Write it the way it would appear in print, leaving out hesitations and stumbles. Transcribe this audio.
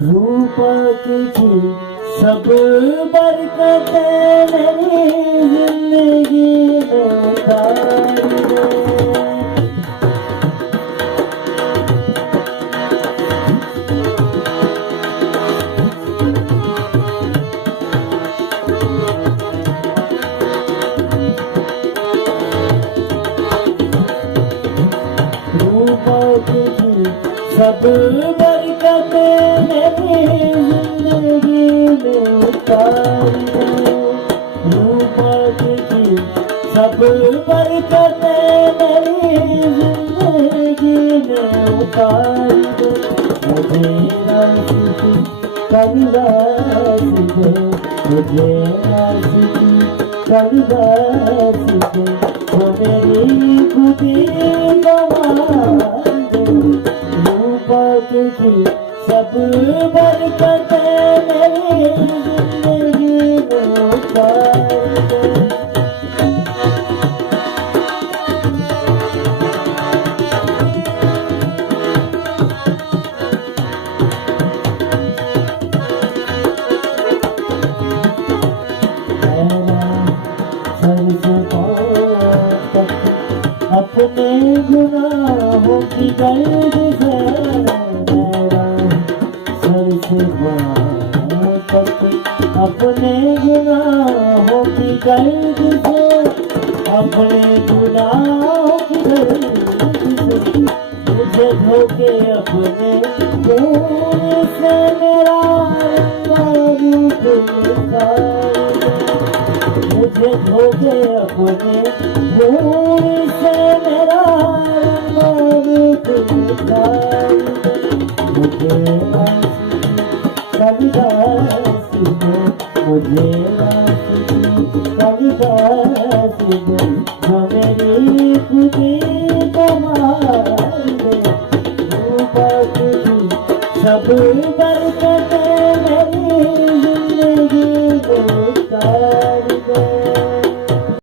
रूपक की सब बरकतें मेरी जिंदगी में उतार दे। रूपक की सब बरकतें मेरी जिंदगी में उतार दे। रूपक की सब बरकतें मेरी जिंदगी में उतार दे। मुझे आशिकी कलिदास दे, मुझे आशिकी कलिदास दे, वो मेरी खुदी गवा दे। रूपक की सब बरकतें मेरी जिंदगी में उतार दे। अपने गुनाहों की गर्द से मेरा सर से पाँव तक, अपने गुनाहों की गर्द से, अपने गुनाहों की गर्द से मुझे धोके अपने खून से मेरा रूप निकाल दे। मुझे धोके अपने खून से मेरा रूप निकाल दे। मुझे कलिदास दे, मुझे कलिदास दे, जो मेरी खुदी को मार दे। रूपक की सब